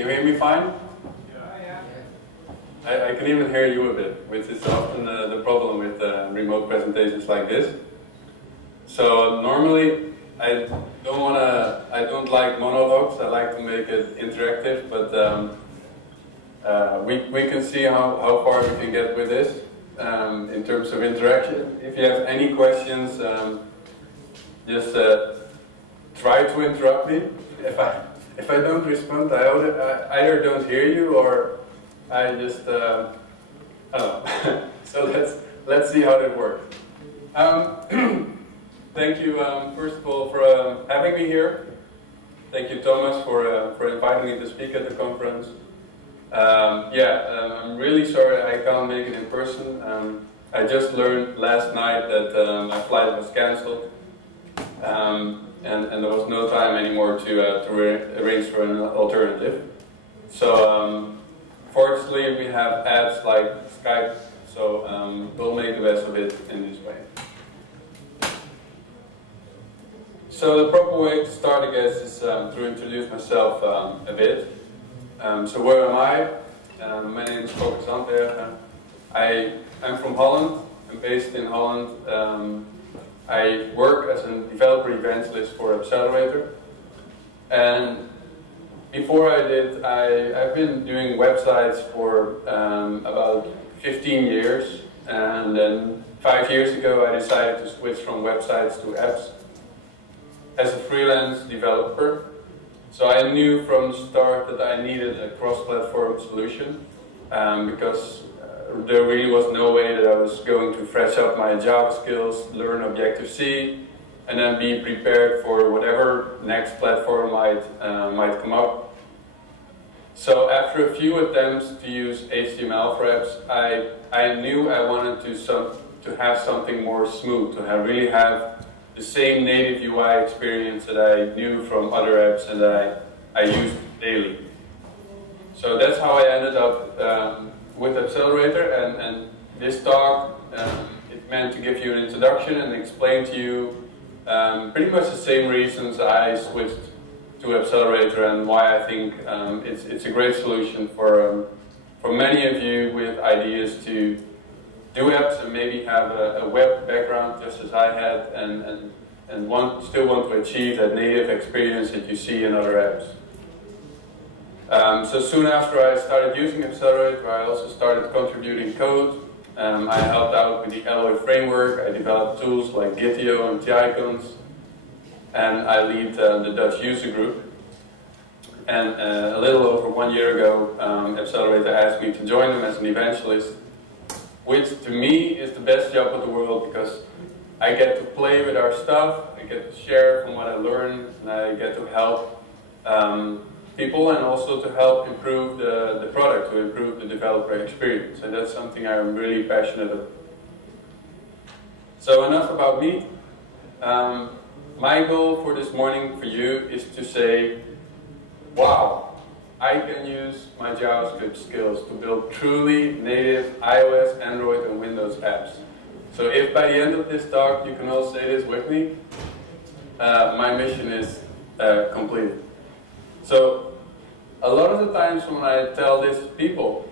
you hear me fine? I can even hear you a bit, which is often the problem with remote presentations like this. So normally I don't like monologues. I like to make it interactive, but we can see how far we can get with this in terms of interaction. If you have any questions, just try to interrupt me. If I don't respond, I either don't hear you or I just I don't know. So let's see how that works. Thank you, first of all, for having me here. Thank you, Thomas, for inviting me to speak at the conference. I'm really sorry I can't make it in person. I just learned last night that my flight was cancelled, and there was no time anymore to arrange for an alternative. So fortunately, we have apps like Skype, so we'll make the best of it in this way. So the proper way to start, I guess, is to introduce myself a bit. So where am I? My name is Koper Zandbergen. I'm from Holland. I'm based in Holland. I work as a developer evangelist for Appcelerator. And before I did, I've been doing websites for about 15 years. And then 5 years ago, I decided to switch from websites to apps as a freelance developer. So I knew from the start that I needed a cross-platform solution because there really was no way that I was going to fresh up my Java skills, learn Objective-C, and then be prepared for whatever next platform might come up. So after a few attempts to use HTML for apps, I knew I wanted to have something more smooth, to really have the same native UI experience that I knew from other apps and that I used daily. So that's how I ended up with Appcelerator, and this talk, it meant to give you an introduction and explain to you pretty much the same reasons I switched to Appcelerator and why I think it's a great solution for many of you with ideas to do apps and maybe have a web background just as I had and still want to achieve that native experience that you see in other apps. So soon after I started using Appcelerator, I also started contributing code. I helped out with the Alloy framework. I developed tools like Gitio and T-icons, and I lead the Dutch user group. And a little over 1 year ago, Appcelerator asked me to join them as an evangelist, which to me is the best job in the world because I get to play with our stuff, I get to share from what I learn, and I get to help people and also to help improve the product, to improve the developer experience. And that's something I'm really passionate about. So enough about me. My goal for this morning for you is to say, wow, I can use my JavaScript skills to build truly native iOS, Android, and Windows apps. So if by the end of this talk you can all say this with me, my mission is completed. So a lot of the times when I tell this to people,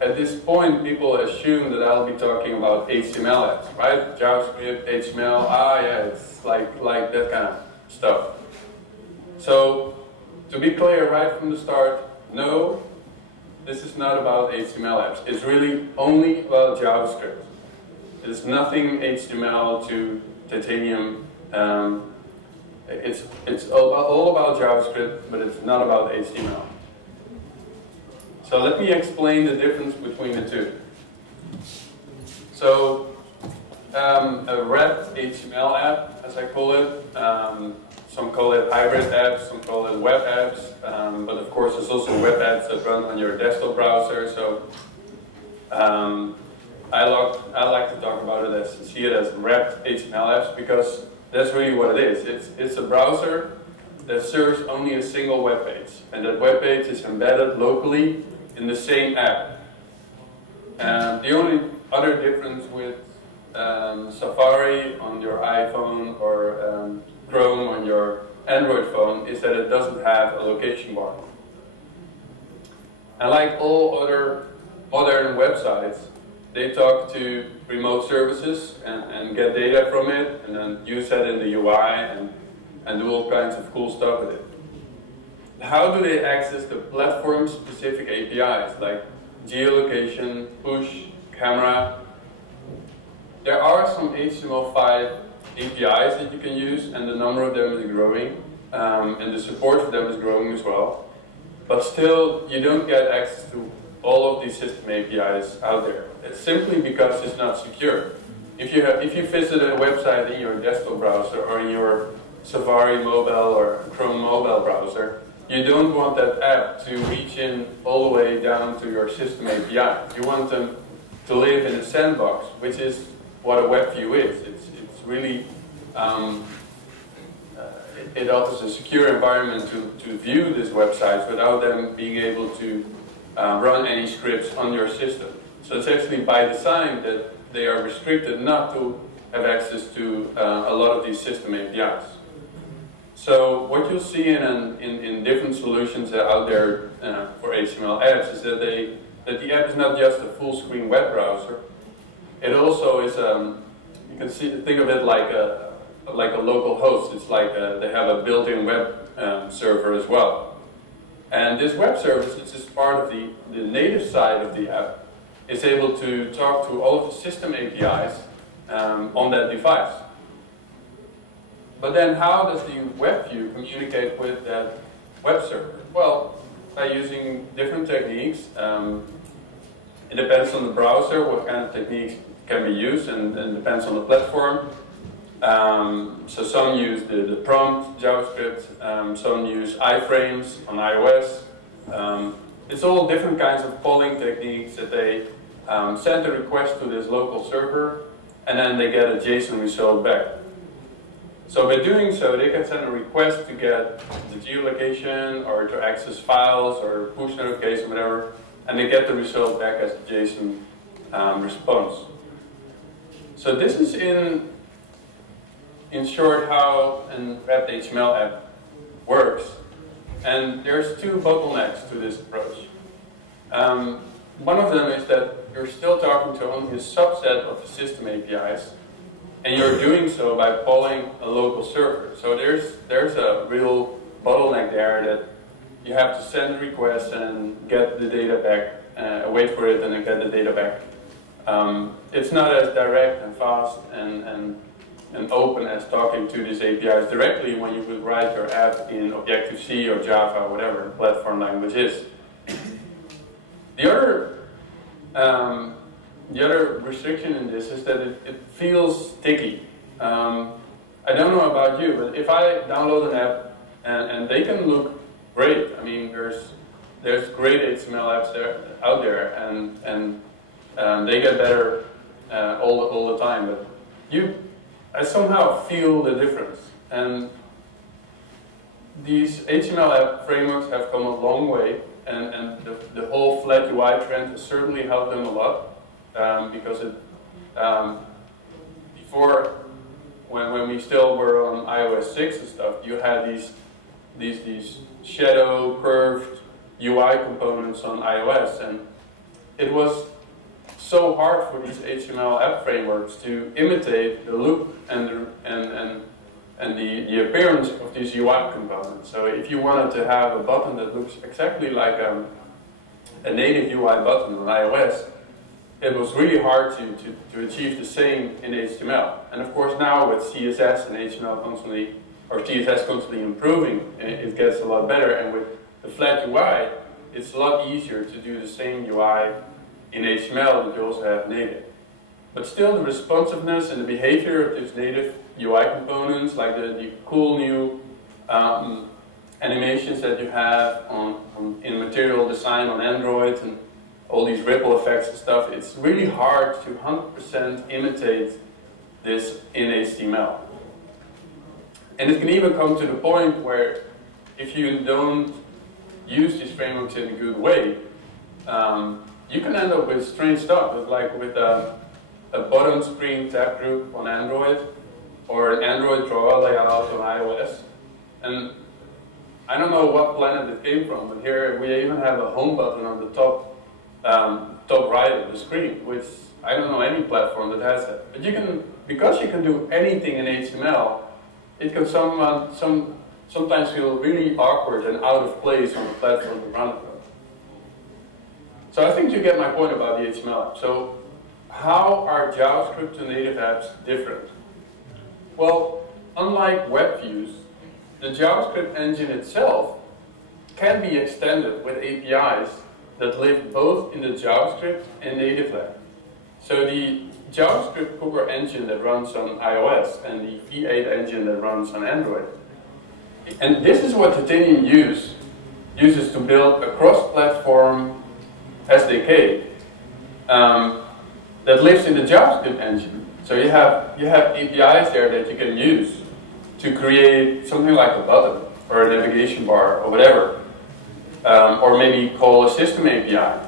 at this point people assume that I'll be talking about HTML apps, right? JavaScript, HTML, yeah, it's like that kind of stuff. So to be clear right from the start, no, this is not about HTML apps. It's really only about JavaScript. There's nothing HTML to Titanium. It's all about JavaScript, but it's not about HTML. So let me explain the difference between the two. So a wrapped HTML app, as I call it, some call it hybrid apps, some call it web apps, but of course there's also web apps that run on your desktop browser. So I like to talk about it see it as wrapped HTML apps because that's really what it is. It's a browser that serves only a single web page, and that web page is embedded locally in the same app. The only other difference with Safari on your iPhone or Chrome on your Android phone is that it doesn't have a location bar. And like all other modern websites, they talk to remote services and get data from it, and then use that in the UI and do all kinds of cool stuff with it. How do they access the platform-specific APIs, like geolocation, push, camera? There are some HTML5 APIs that you can use, and the number of them is growing, and the support for them is growing as well. But still, you don't get access to all of these system APIs out there. It's simply because it's not secure. If you visit a website in your desktop browser or in your Safari mobile or Chrome mobile browser, you don't want that app to reach in all the way down to your system API. You want them to live in a sandbox, which is what a web view is. It's really, it offers a secure environment to view these websites without them being able to run any scripts on your system. So it's actually by design that they are restricted not to have access to a lot of these system APIs. So what you'll see in different solutions out there for HTML apps is that the app is not just a full screen web browser. It also is, you can think of it like a local host. It's like they have a built-in web server as well. And this web service, which is part of the native side of the app, is able to talk to all of the system APIs on that device. But then how does the web view communicate with that web server? Well, by using different techniques. It depends on the browser, what kind of techniques can be used, and depends on the platform. So some use the prompt JavaScript, some use iframes on iOS. It's all different kinds of polling techniques that they send a request to this local server, and then they get a JSON result back. So by doing so, they can send a request to get the geolocation or to access files or push notification, whatever, and they get the result back as a JSON response. So this is in short how an web HTML app works. And there's two bottlenecks to this approach. One of them is that you're still talking to only a subset of the system APIs, and you're doing so by polling a local server. So there's a real bottleneck there that you have to send a request and get the data back, wait for it and then get the data back. It's not as direct and fast and open as talking to these APIs directly when you would write your app in Objective-C or Java, whatever the platform language is. The other restriction in this is that it feels sticky. I don't know about you, but if I download an app and they can look great. I mean, there's great HTML apps out there, and they get better all the time. But I somehow feel the difference. And these HTML app frameworks have come a long way, and the whole flat UI trend has certainly helped them a lot. Because before, when we still were on iOS 6 and stuff, you had these shadow curved UI components on iOS, and it was so hard for these HTML app frameworks to imitate the look and the appearance of these UI components. So if you wanted to have a button that looks exactly like a native UI button on iOS, it was really hard to achieve the same in HTML. And of course now with CSS and HTML constantly, or CSS constantly improving, it gets a lot better. And with the flat UI, it's a lot easier to do the same UI in HTML that you also have native. But still the responsiveness and the behavior of these native UI components, like the cool new animations that you have in Material Design on Android, and all these ripple effects and stuff, it's really hard to 100% imitate this in HTML. And it can even come to the point where if you don't use these frameworks in a good way, you can end up with strange stuff, like with a bottom screen tab group on Android, or an Android draw layout on iOS. And I don't know what planet it came from, but here we even have a home button on the top right of the screen, which I don't know any platform that has that. But you can, because you can do anything in HTML, it can sometimes feel really awkward and out of place on the platform to run it on. So I think you get my point about the HTML app. So how are JavaScript to native apps different? Well, unlike web views, the JavaScript engine itself can be extended with APIs that live both in the JavaScript and native land. So the JavaScript Cooper engine that runs on iOS and the V8 engine that runs on Android. And this is what Titanium uses to build a cross-platform SDK that lives in the JavaScript engine. So you have APIs there that you can use to create something like a button or a navigation bar or whatever, or maybe call a system API.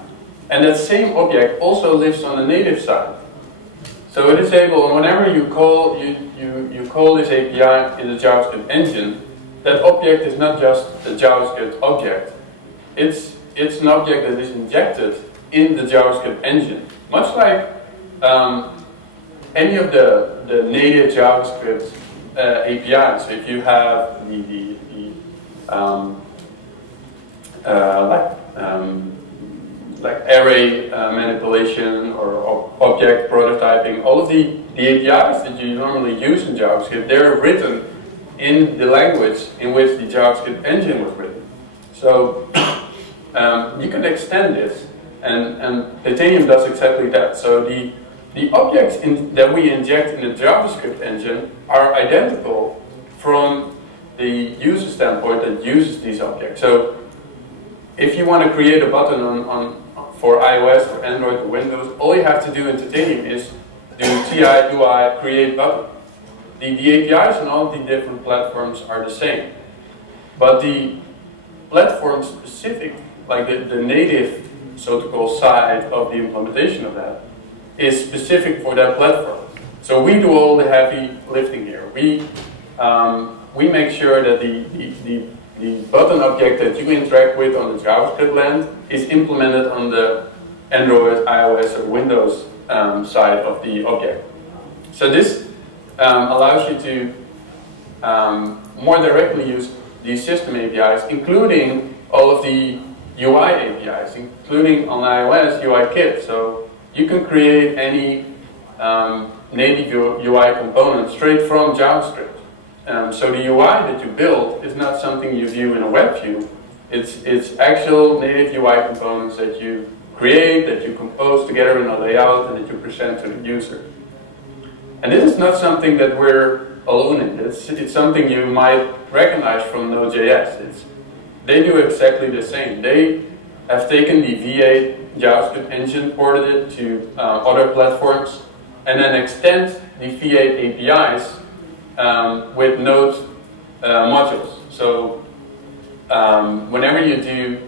And that same object also lives on the native side. So it is able, whenever you call you call this API in the JavaScript engine, that object is not just a JavaScript object. It's an object that is injected in the JavaScript engine, much like any of the native JavaScript APIs. If you have like array manipulation or object prototyping, all of the APIs that you normally use in JavaScript, they're written in the language in which the JavaScript engine was written. So you can extend this, and Titanium does exactly that. So the objects that we inject in the JavaScript engine are identical from the user standpoint that uses these objects. So if you want to create a button for iOS or Android or Windows, all you have to do in Titanium is do TI, UI, create button. The APIs on all the different platforms are the same. But the platform specific, like the native, so to call, side of the implementation of that, is specific for that platform. So we do all the heavy lifting here. We make sure that the button object that you interact with on the JavaScript land is implemented on the Android, iOS, or Windows side of the object. So this allows you to more directly use these system APIs, including all of the UI APIs, including on iOS UIKit. So you can create any native UI component straight from JavaScript. So the UI that you build is not something you view in a web view. It's actual native UI components that you create, that you compose together in a layout, and that you present to the user. And this is not something that we're alone in. It's something you might recognize from Node.js. They do exactly the same. They have taken the V8 JavaScript engine, ported it to other platforms, and then extend the V8 APIs with Node modules. So whenever you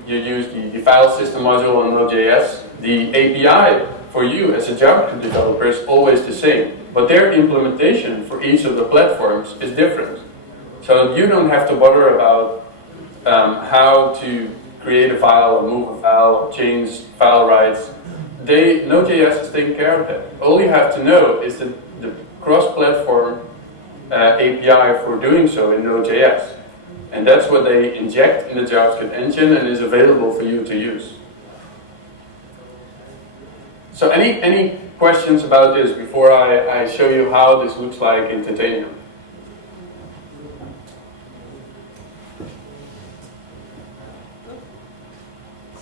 use the file system module on Node.js, the API for you as a JavaScript developer is always the same. But their implementation for each of the platforms is different. So you don't have to bother about how to create a file, or move a file, or change file rights. Node.js is taking care of that. All you have to know is the cross-platform API for doing so in Node.js. And that's what they inject in the JavaScript engine and is available for you to use. So any questions about this before I show you how this looks like in Titanium?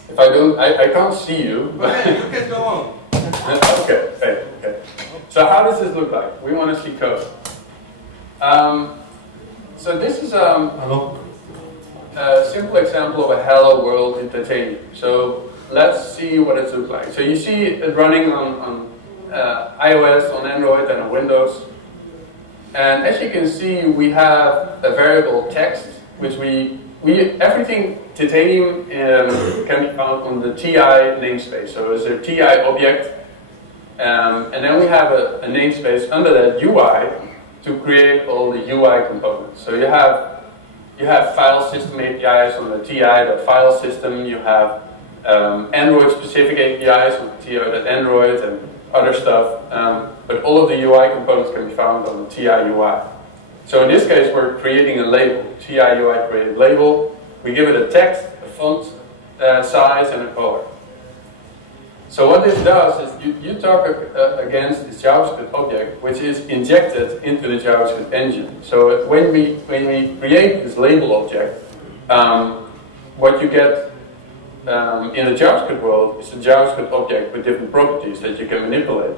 If I don't, I can't see you. Okay, you can go on. Okay. So how does this look like? We want to see code. So this is a simple example of a hello world in Titanium. So let's see what it looks like. So you see it running on iOS, on Android, and on Windows. And as you can see, we have a variable text, which everything Titanium can be found on the TI namespace. So it's a TI object, and then we have a namespace under that UI to create all the UI components. So you have You have file system APIs on the TI.file system. You have Android-specific APIs on TI.android and other stuff. But all of the UI components can be found on the TI UI. So in this case, we're creating a label, TI UI created label. We give it a text, a font size, and a color. So what this does is you talk against this JavaScript object, which is injected into the JavaScript engine. So when we create this label object, what you get in the JavaScript world is a JavaScript object with different properties that you can manipulate.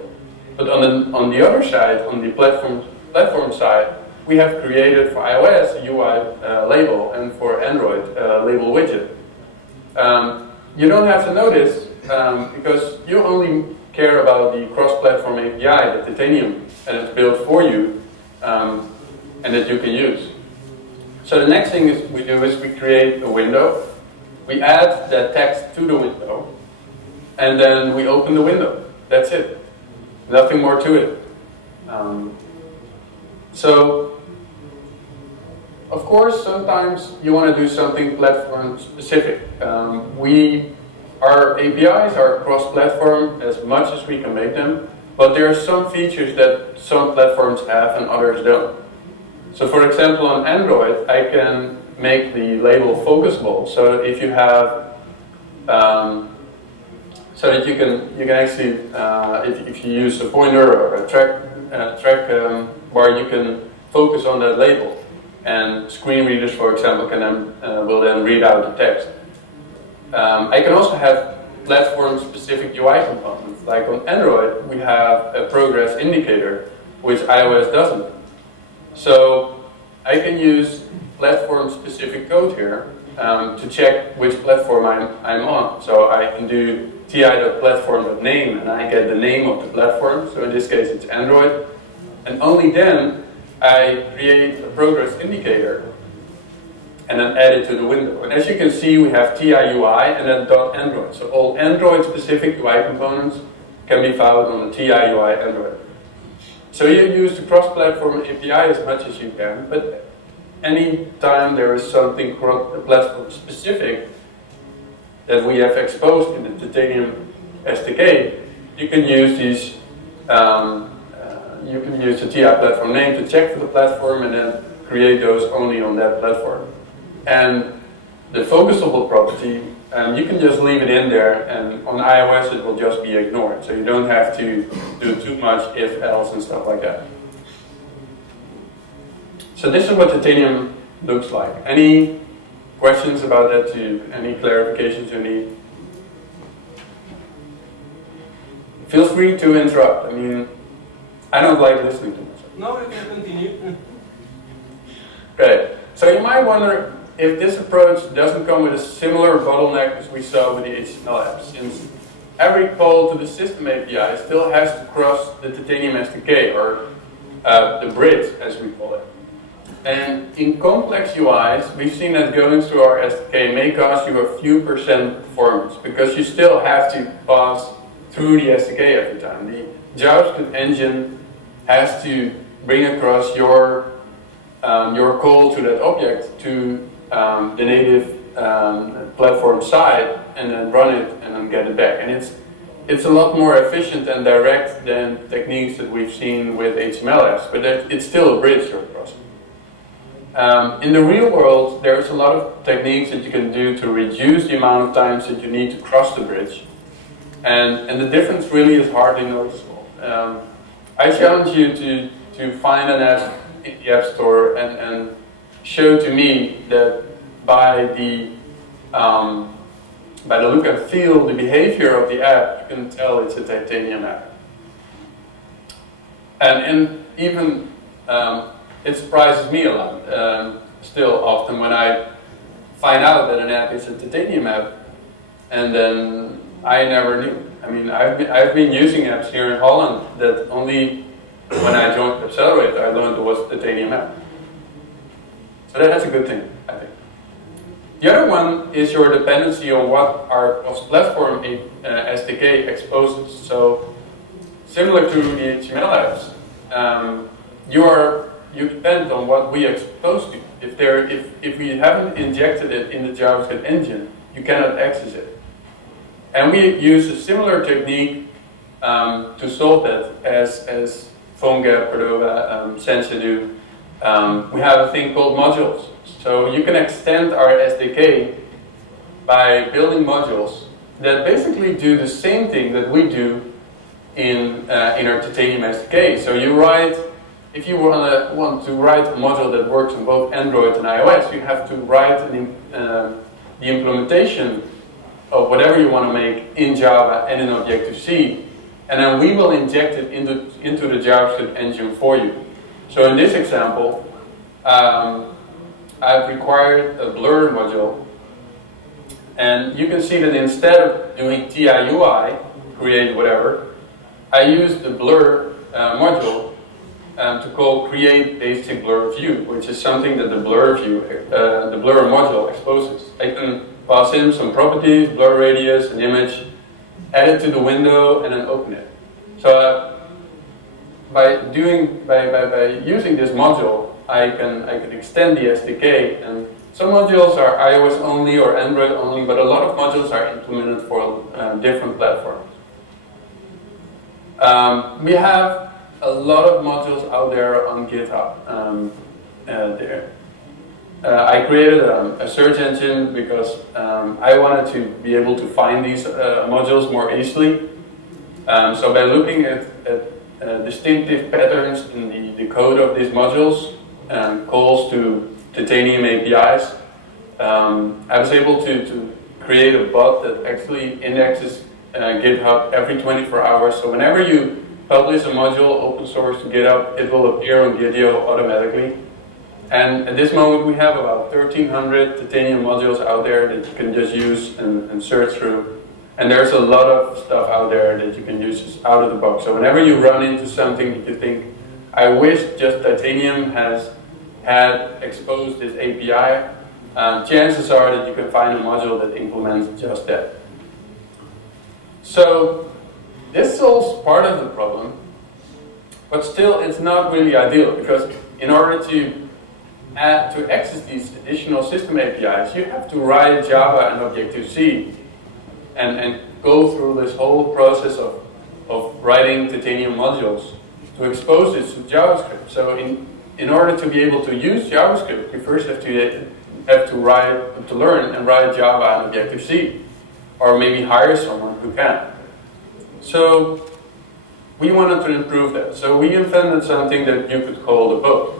But on the other side, on the platform side, we have created for iOS a UI label and for Android a label widget. You don't have to know this because you only care about the cross-platform API that Titanium has built for you and that you can use. So the next thing we do is we create a window. We add that text to the window, and then we open the window. That's it. Nothing more to it. So, of course, sometimes you want to do something platform-specific. Our APIs are cross-platform as much as we can make them, but there are some features that some platforms have and others don't. So, for example, on Android, I can make the label focusable, so that if you have, so that you can actually, if you use a pointer or a track bar, you can focus on that label. And screen readers, for example, can will then read out the text. I can also have platform-specific UI components. Like on Android, we have a progress indicator, which iOS doesn't. So I can use platform-specific code here to check which platform I'm on. So I can do ti.platform.name, and I get the name of the platform. So in this case, it's Android. And only then I create a progress indicator and then add it to the window. And as you can see, we have TI UI and then .android. So all Android-specific UI components can be found on the TI UI Android. So you use the cross-platform API as much as you can, but any time there is something platform-specific that we have exposed in the Titanium SDK, you can use these. You can use the TI platform name to check for the platform and then create those only on that platform. And the focusable property, you can just leave it in there, and on iOS it will just be ignored. So you don't have to do too much if, else, and stuff like that. So this is what Titanium looks like. Any questions about that? Any clarifications you need? Feel free to interrupt. I mean, I don't like listening to myself. No, you can continue. Okay, so you might wonder if this approach doesn't come with a similar bottleneck as we saw with the HTML apps, since every call to the system API still has to cross the Titanium SDK, or the bridge as we call it. And in complex UIs, we've seen that going through our SDK may cost you a few percent performance, because you still have to pass through the SDK every time. The JavaScript engine has to bring across your call to that object to the native platform side, and then run it and then get it back. And it's a lot more efficient and direct than techniques that we've seen with HTML apps, but it's still a bridge you're crossing. In the real world, there's a lot of techniques that you can do to reduce the amount of times that you need to cross the bridge, and the difference really is hardly noticeable. I challenge you to find an app in the App Store and show to me that by the look and feel, the behavior of the app, you can tell it's a Titanium app. And even it surprises me a lot still often when I find out that an app is a Titanium app, and then I never knew. I mean, I've been using apps here in Holland that only when I joined Accelerate I learned it was a Titanium app. So that's a good thing, I think. The other one is your dependency on what our cross-platform SDK exposes. So similar to the HTML apps, you depend on what we expose to. If we haven't injected it in the JavaScript engine, you cannot access it. And we use a similar technique to solve that as PhoneGap, Cordova, Sensu. We have a thing called modules. So you can extend our SDK by building modules that basically do the same thing that we do in our Titanium SDK. So you write, if you want to write a module that works on both Android and iOS, you have to write the implementation of whatever you want to make in Java and in Objective-C, and then we will inject it into the JavaScript engine for you. So in this example, I've required a blur module, and you can see that instead of doing TIUI, create whatever, I used the blur module to call create basic blur view, which is something that the blur view, the blur module exposes. I can pass in some properties, blur radius, an image, add it to the window, and then open it. So by using this module, I can extend the SDK, and some modules are iOS only or Android only, but a lot of modules are implemented for different platforms. We have a lot of modules out there on GitHub. I created a search engine because I wanted to be able to find these modules more easily. So by looking at distinctive patterns in the code of these modules, calls to Titanium APIs, I was able to create a bot that actually indexes GitHub every 24 hours. So whenever you publish a module open source to GitHub, it will appear on Gitio automatically. And at this moment we have about 1,300 Titanium modules out there that you can just use and search through. And there's a lot of stuff out there that you can use just out of the box. So whenever you run into something that you think, I wish just Titanium had exposed this API, chances are that you can find a module that implements just that. So this solves part of the problem, but still it's not really ideal, because in order to access these additional system APIs, you have to write Java and Objective-C and go through this whole process of writing Titanium modules to expose this to JavaScript. So in order to be able to use JavaScript, you first have to learn and write Java and Objective-C, or maybe hire someone who can. So we wanted to improve that. So we invented something that you could call the boat.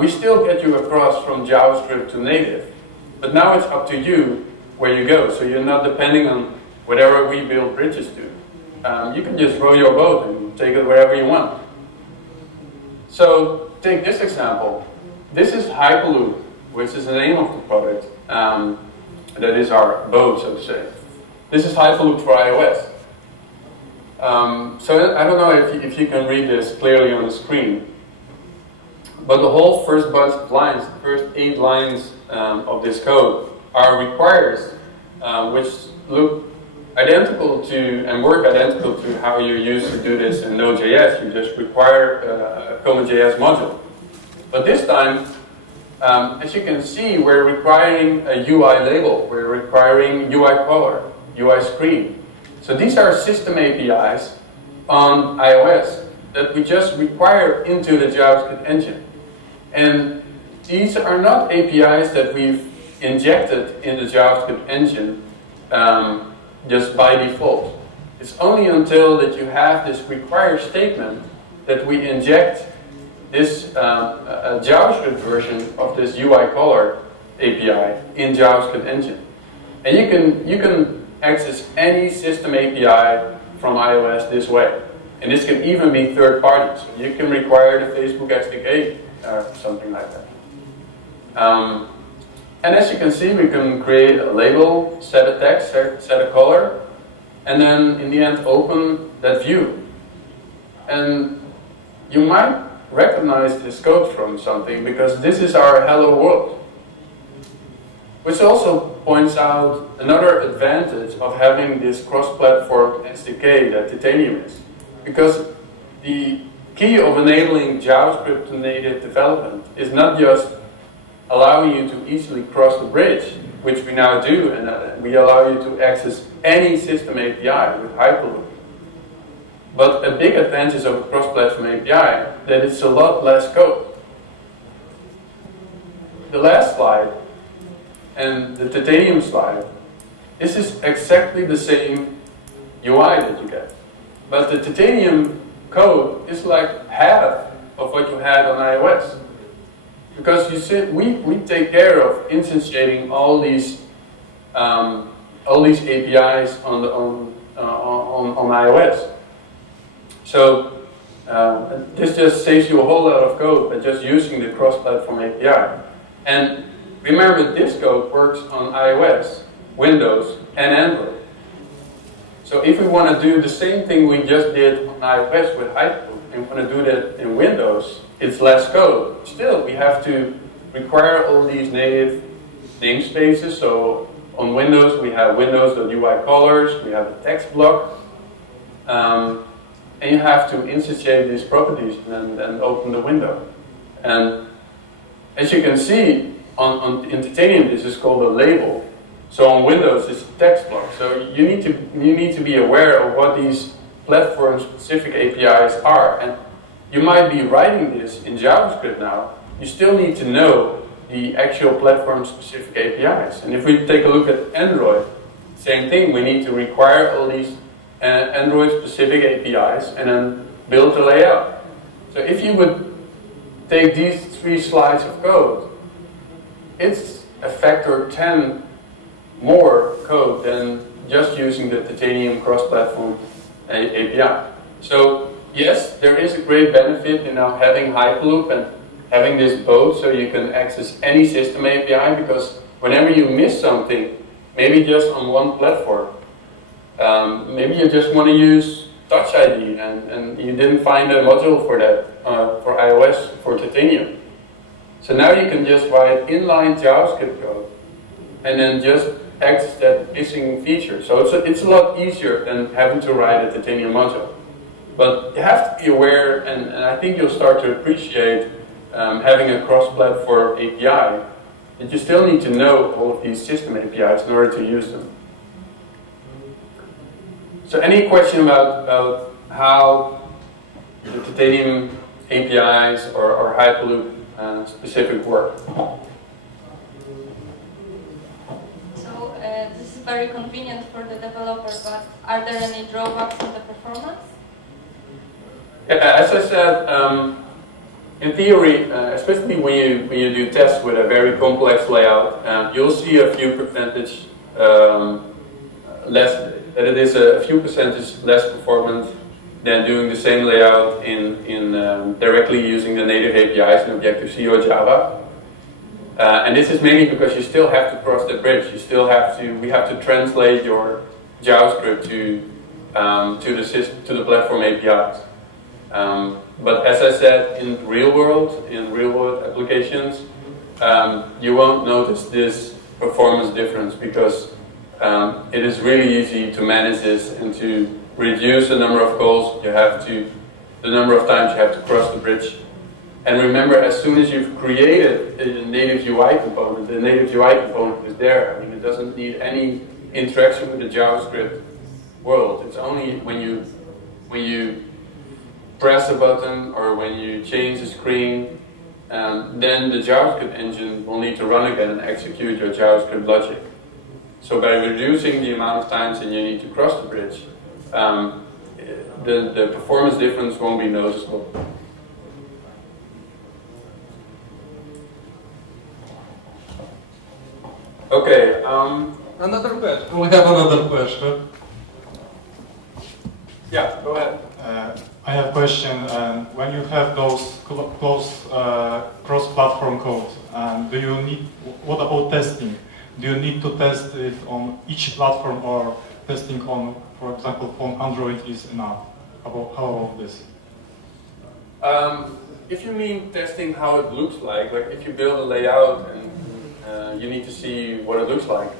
We still get you across from JavaScript to native, but now it's up to you where you go. So you're not depending on whatever we build bridges to. You can just row your boat and take it wherever you want. So take this example. This is Hyperloop, which is the name of the product. That is our boat, so to say. This is Hyperloop for iOS. So I don't know if you can read this clearly on the screen, but the whole first bunch of lines, the first 8 lines of this code are requires, which look identical to and work identical to how you used to do this in Node.js. You just require a Common.js module. But this time, as you can see, we're requiring a UI label, we're requiring UI color, UI screen. So these are system APIs on iOS that we just require into the JavaScript engine. And these are not APIs that we've injected in the JavaScript engine just by default. It's only until that you have this require statement that we inject this JavaScript version of this UI color API in JavaScript engine. And you can access any system API from iOS this way. And this can even be third party. So you can require the Facebook SDK or something like that. And as you can see, we can create a label, set a text, set a color, and then in the end open that view. And you might recognize this code from something, because this is our hello world. Which also points out another advantage of having this cross-platform SDK that Titanium is. Because the key of enabling JavaScript to native development is not just allowing you to easily cross the bridge, which we now do, and we allow you to access any system API with Hyperloop. But a big advantage of a cross-platform API that it's a lot less code. The last slide and the Titanium slide, this is exactly the same UI that you get. But the Titanium code is like half of what you had on iOS. Because we take care of instantiating all these APIs on iOS. So this just saves you a whole lot of code by just using the cross-platform API. And remember, this code works on iOS, Windows, and Android. So if we want to do the same thing we just did on iOS with Hyperloop and want to do that in Windows, it's less code. Still, we have to require all these native namespaces. So on Windows, we have Windows.UI colors, we have a text block, and you have to instantiate these properties and then open the window. And as you can see, in Titanium, this is called a label. So on Windows, it's a text block. So you need to be aware of what these platform-specific APIs are. And you might be writing this in JavaScript now. You still need to know the actual platform-specific APIs. And if we take a look at Android, same thing. We need to require all these Android-specific APIs and then build the layout. So if you would take these 3 slides of code, it's a factor 10 more code than just using the Titanium cross-platform API. So yes, there is a great benefit in now having Hyperloop and having this both so you can access any system API, because whenever you miss something, maybe just on one platform, maybe you just want to use Touch ID and you didn't find a module for that, for iOS, for Titanium. So now you can just write inline JavaScript code and then just access that missing feature. So it's a lot easier than having to write a Titanium module. But you have to be aware, and I think you'll start to appreciate having a cross-platform API, that you still need to know all of these system APIs in order to use them. So any question about how the Titanium APIs or Hyperloop specific work? So this is very convenient for the developer, but are there any drawbacks on the performance? Yeah, as I said, in theory, especially when you do tests with a very complex layout, you'll see a few percentage less. That it is a few percentage less performant than doing the same layout in directly using the native APIs in Objective-C or Java. And this is mainly because you still have to cross the bridge. We have to translate your JavaScript to the platform APIs. But as I said, in real world applications, you won't notice this performance difference because it is really easy to manage this and to reduce the number of calls the number of times you have to cross the bridge. And remember, as soon as you've created a native UI component, the native UI component is there. I mean, it doesn't need any interaction with the JavaScript world. It's only when you press a button or when you change the screen, then the JavaScript engine will need to run again and execute your JavaScript logic. So by reducing the amount of times that you need to cross the bridge, the performance difference won't be noticeable. Okay. Another question. We have another question. Yeah, go ahead. I have a question. When you have those close cross-platform code, do you need? What about testing? Do you need to test it on each platform, or testing on, for example, on Android is enough? How about this? If you mean testing how it looks like if you build a layout and you need to see what it looks like,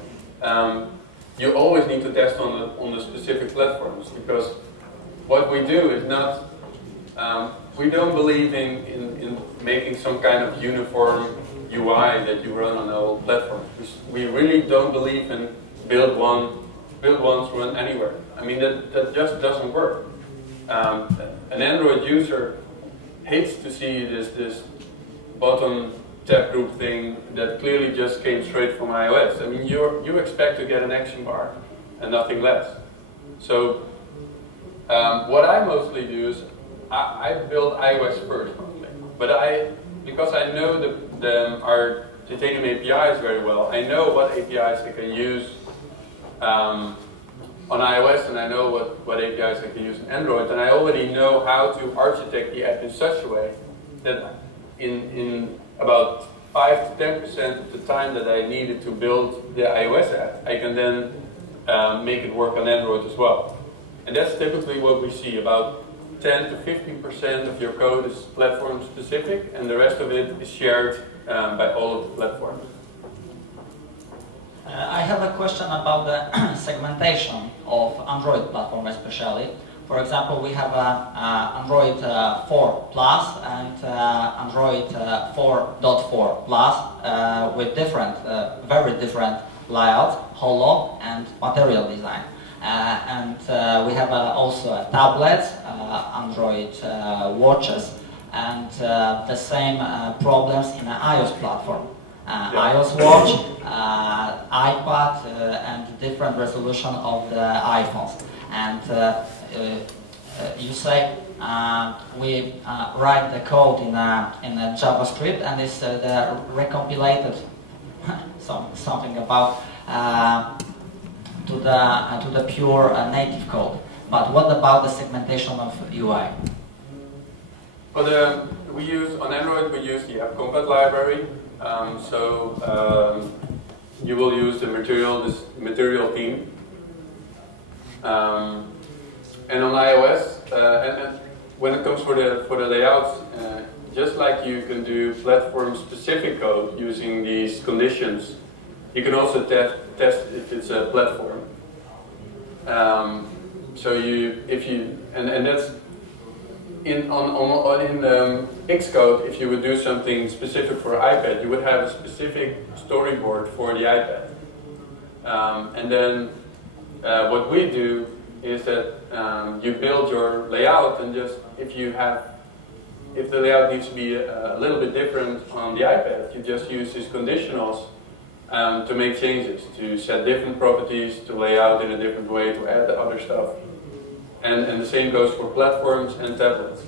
you always need to test on the specific platforms, because what we do is not, we don't believe in making some kind of uniform UI that you run on all platforms. We really don't believe in build once, run anywhere. I mean, that just doesn't work. An Android user hates to see this bottom tab group thing that clearly just came straight from iOS. I mean, you expect to get an action bar and nothing less. So what I mostly do is I build iOS first, but because I know our Titanium APIs very well, I know what APIs I can use on iOS, and I know what APIs I can use on Android, and I already know how to architect the app in such a way that in about 5 to 10% of the time that I needed to build the iOS app, I can then make it work on Android as well. And that's typically what we see. About 10 to 15% of your code is platform specific, and the rest of it is shared by all of the platforms. I have a question about the segmentation of Android platform especially. For example, we have Android 4 Plus and Android 4.4 Plus with different, very different layouts, holo and material design. We have also tablets, Android watches, and the same problems in the iOS platform. iOS watch, iPad, and different resolution of the iPhones. And you say we write the code in a JavaScript, and it's the recompiled something about to the pure native code. But what about the segmentation of UI? Well, on Android we use the AppCompat library. You will use the material theme. And on iOS, and when it comes for the layouts, just like you can do platform-specific code using these conditions, you can also test if it's a platform. And that's in Xcode. If you would do something specific for iPad, you would have a specific storyboard for the iPad. And then what we do is that you build your layout, and just if the layout needs to be a little bit different on the iPad, you just use these conditionals to make changes, to set different properties, to lay out in a different way, to add the other stuff. And the same goes for platforms and tablets.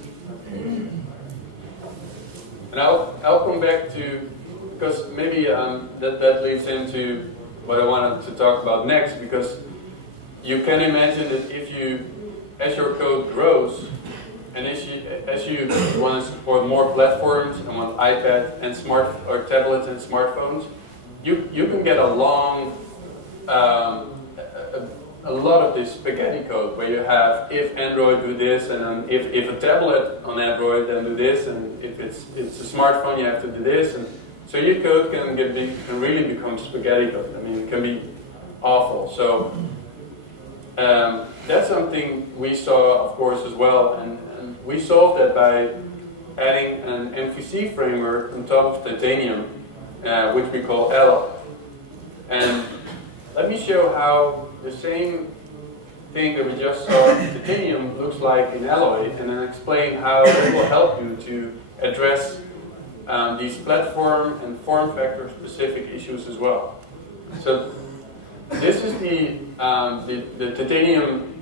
And I'll come back to, because maybe that leads into what I wanted to talk about next, because you can imagine that as your code grows, and as you want to support more platforms and want iPad and tablets and smartphones, you can get a lot of this spaghetti code where you have if Android do this, and then if a tablet on Android then do this, and if it's a smartphone you have to do this, and so your code can really become spaghetti code. I mean, it can be awful. So that's something we saw, of course, as well, and we solved that by adding an MVC framework on top of Titanium, which we call Alloy. And let me show how the same thing that we just saw in Titanium looks like in Alloy, and then explain how it will help you to address these platform and form factor specific issues as well. So this is the Titanium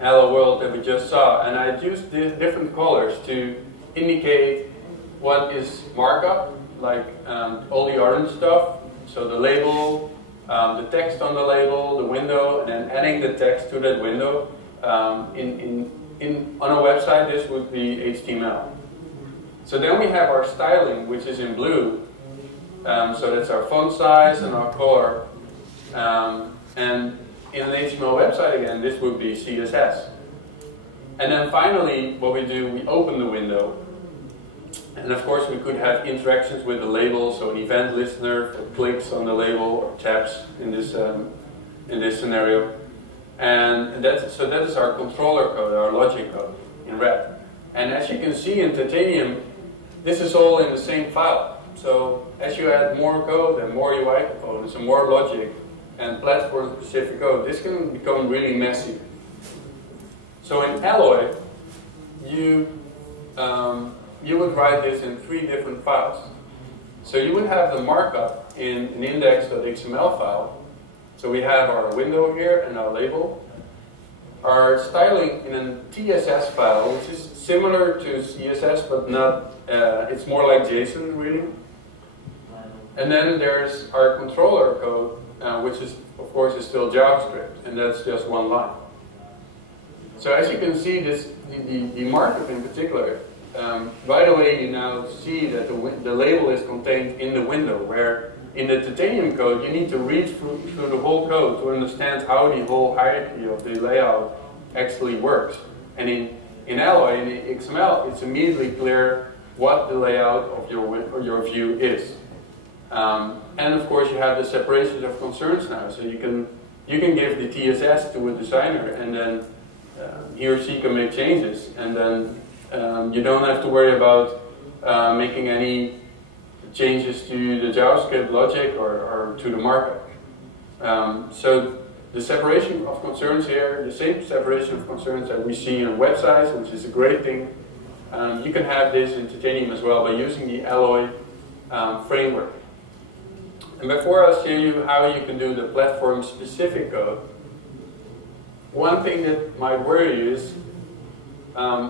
Hello World that we just saw, and I used different colors to indicate what is markup, like all the orange stuff, so the label, the text on the label, the window, and then adding the text to that window. On a website, this would be HTML. So then we have our styling, which is in blue. So that's our font size and our color. And in an HTML website, again, this would be CSS. And then finally, what we do, we open the window. And of course, we could have interactions with the label, so an event listener for clicks on the label or taps in this scenario. And that is our controller code, our logic code in red. And as you can see in Titanium, this is all in the same file. So as you add more code and more UI components and more logic and platform-specific code, this can become really messy. So in Alloy, you would write this in 3 different files. So you would have the markup in an index.xml file. So we have our window here and our label. Our styling in a TSS file, which is similar to CSS, but not, it's more like JSON really. And then there's our controller code, which is, of course, is still JavaScript, and that's just 1 line. So as you can see, the markup in particular, right away you now see that the label is contained in the window, where in the Titanium code you need to read through the whole code to understand how the whole hierarchy of the layout actually works. And in Alloy, in the XML, it's immediately clear what the layout of your view is. And of course you have the separations of concerns now, so you can give the TSS to a designer, and then he or she can make changes, and then you don't have to worry about making any changes to the JavaScript logic or to the markup. So the separation of concerns here, the same separation of concerns that we see on websites, which is a great thing, you can have this in Titanium as well by using the Alloy framework. And before I show you how you can do the platform-specific code, one thing that might worry you is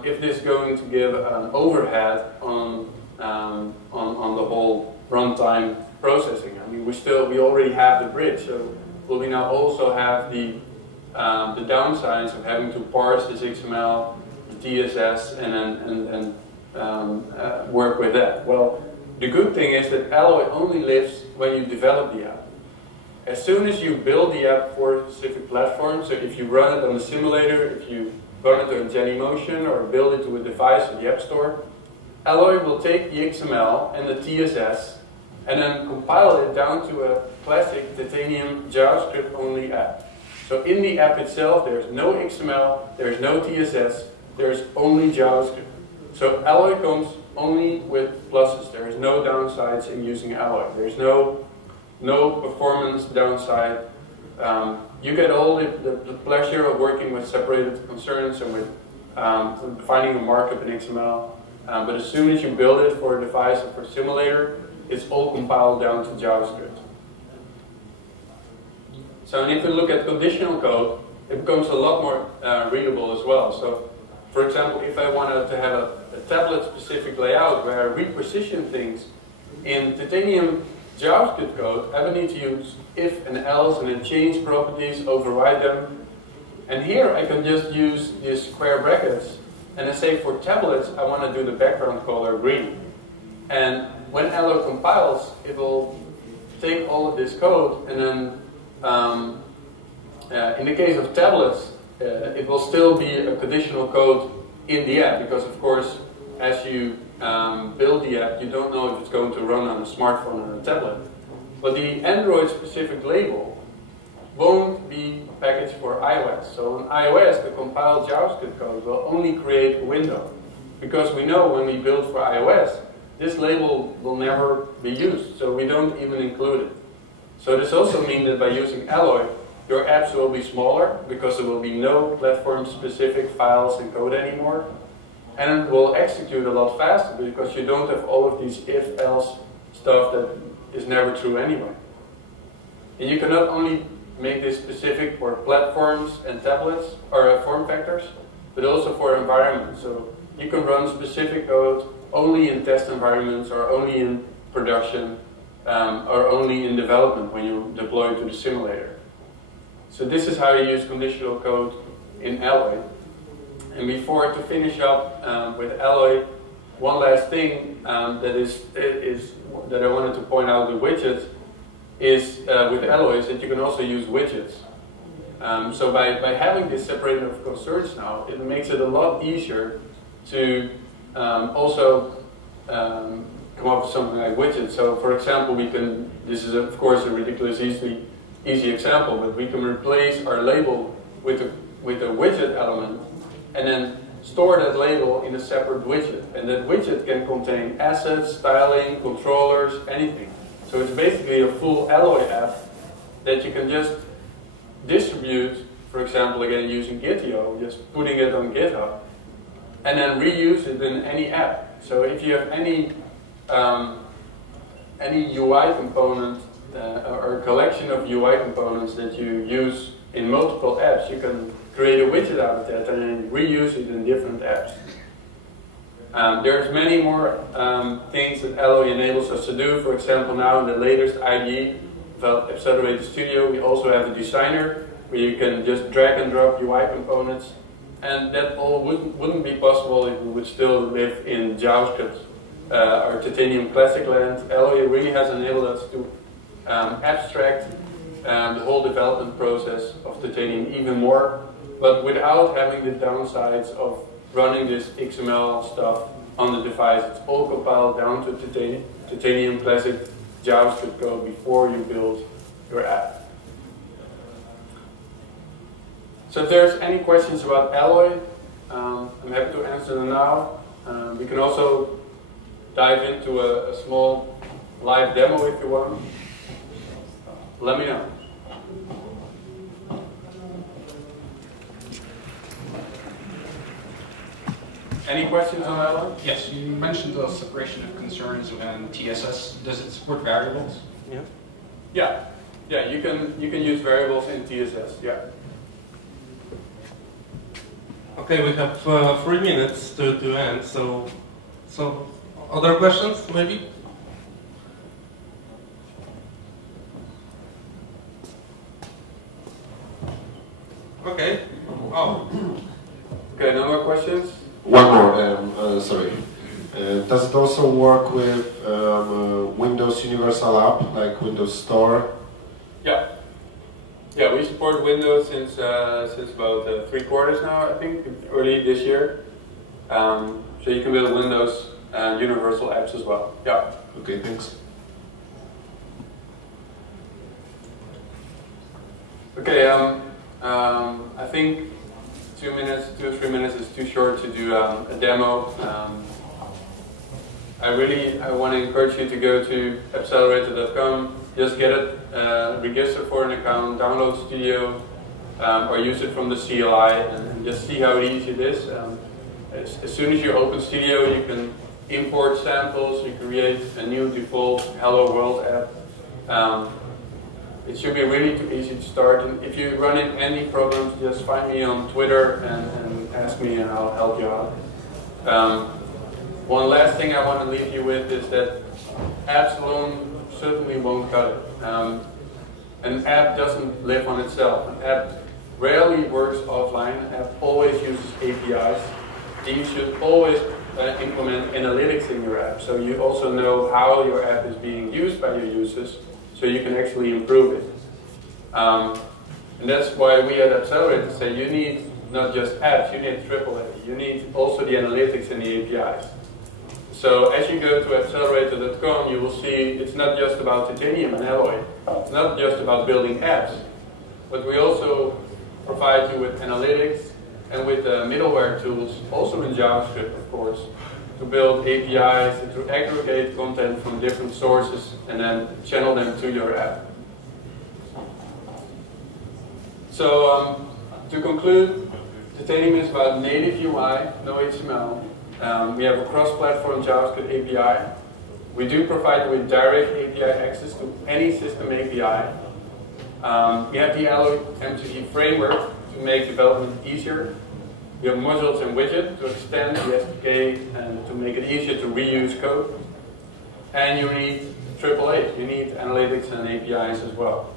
if this is going to give an overhead on the whole runtime processing. I mean, we already have the bridge, so will we now also have the downsides of having to parse this XML, the TSS, and work with that? Well, the good thing is that Alloy only lives when you develop the app. As soon as you build the app for a specific platform, so if you run it on the simulator, if you run it on Genymotion or build it to a device in the App Store, Alloy will take the XML and the TSS and then compile it down to a classic Titanium JavaScript only app. So in the app itself, there's no XML, there's no TSS, there's only JavaScript. So Alloy comes only with pluses. There is no downsides in using Alloy. There's no performance downside. You get all the pleasure of working with separated concerns and with finding a markup in XML. But as soon as you build it for a device or for a simulator, it's all compiled down to JavaScript. So, and if you look at conditional code, it becomes a lot more readable as well. So, for example, if I wanted to have a tablet-specific layout where I reposition things in Titanium JavaScript code, I would need to use if and else and then change properties, override them. And here I can just use these square brackets and I say for tablets I want to do the background color green. And when Alloy compiles, it will take all of this code and then in the case of tablets, it will still be a conditional code in the app, because of course as you build the app, you don't know if it's going to run on a smartphone or a tablet. But the Android-specific label won't be packaged for iOS. So on iOS, the compiled JavaScript code will only create a window. Because we know when we build for iOS, this label will never be used, so we don't even include it. So this also means that by using Alloy, your apps will be smaller, because there will be no platform-specific files and code anymore. And it will execute a lot faster, because you don't have all of these if-else stuff that is never true anyway. And you can not only make this specific for platforms and tablets, or form factors, but also for environments. So you can run specific code only in test environments, or only in production, or only in development when you deploy it to the simulator. So this is how you use conditional code in Alloy. And before to finish up with Alloy, one last thing that I wanted to point out with widgets is with Alloy is that you can also use widgets. So by having this separated of concerns now, it makes it a lot easier to also come up with something like widgets. So for example, we can, this is of course a ridiculous easy example, but we can replace our label with a widget element and then store that label in a separate widget. And that widget can contain assets, styling, controllers, anything. So it's basically a full Alloy app that you can just distribute, for example, again using Gitio, just putting it on GitHub, and then reuse it in any app. So if you have any UI component or a collection of UI components that you use in multiple apps, you can create a widget out of that and then reuse it in different apps. There's many more things that Alloy enables us to do. For example, now in the latest IDE, Accelerator Studio, we also have a designer where you can just drag and drop UI components, and that all wouldn't be possible if we would still live in JavaScript or Titanium Classic land. Alloy really has enabled us to abstract the whole development process of Titanium even more, but without having the downsides of running this XML stuff on the device. It's all compiled down to Titanium Classic JavaScript code before you build your app. So if there's any questions about Alloy, I'm happy to answer them now. We can also dive into a small live demo if you want. Let me know. Any questions on Alloy? Yes, you mentioned the separation of concerns and TSS. Does it support variables? Yeah. Yeah, you can use variables in TSS, yeah. Okay, we have 3 minutes to end, so other questions maybe? Okay. Oh. Okay, no more questions? One more, sorry. Does it also work with Windows Universal App, like Windows Store? Yeah. Yeah, we support Windows since about 3 quarters now, I think, early this year. So you can build Windows and Universal apps as well. Yeah. Okay, thanks. Okay, I think 2 or 3 minutes is too short to do a demo. I want to encourage you to go to accelerator.com, just get it, register for an account, download Studio, or use it from the CLI, and just see how easy it is. As soon as you open Studio, you can import samples, you create a new default Hello World app. It should be really too easy to start. And if you run in any programs, just find me on Twitter and ask me, and I'll help you out. One last thing I want to leave you with is that apps alone certainly won't cut it. An app doesn't live on itself. An app rarely works offline. An app always uses APIs. And you should always implement analytics in your app, so you also know how your app is being used by your users, so you can actually improve it. And that's why we at Accelerator say you need not just apps, you need AAA. You need also the analytics and the APIs. So as you go to accelerator.com, you will see it's not just about Titanium and Alloy. It's not just about building apps, but we also provide you with analytics and with middleware tools, also in JavaScript, of course, to build APIs and to aggregate content from different sources and then channel them to your app. So to conclude, Titanium is about native UI, no HTML. We have a cross-platform JavaScript API. We do provide you with direct API access to any system API. We have the Alloy M2E framework to make development easier. We have modules and widgets to extend the SDK and to make it easier to reuse code. And you need AAA, you need analytics and APIs as well.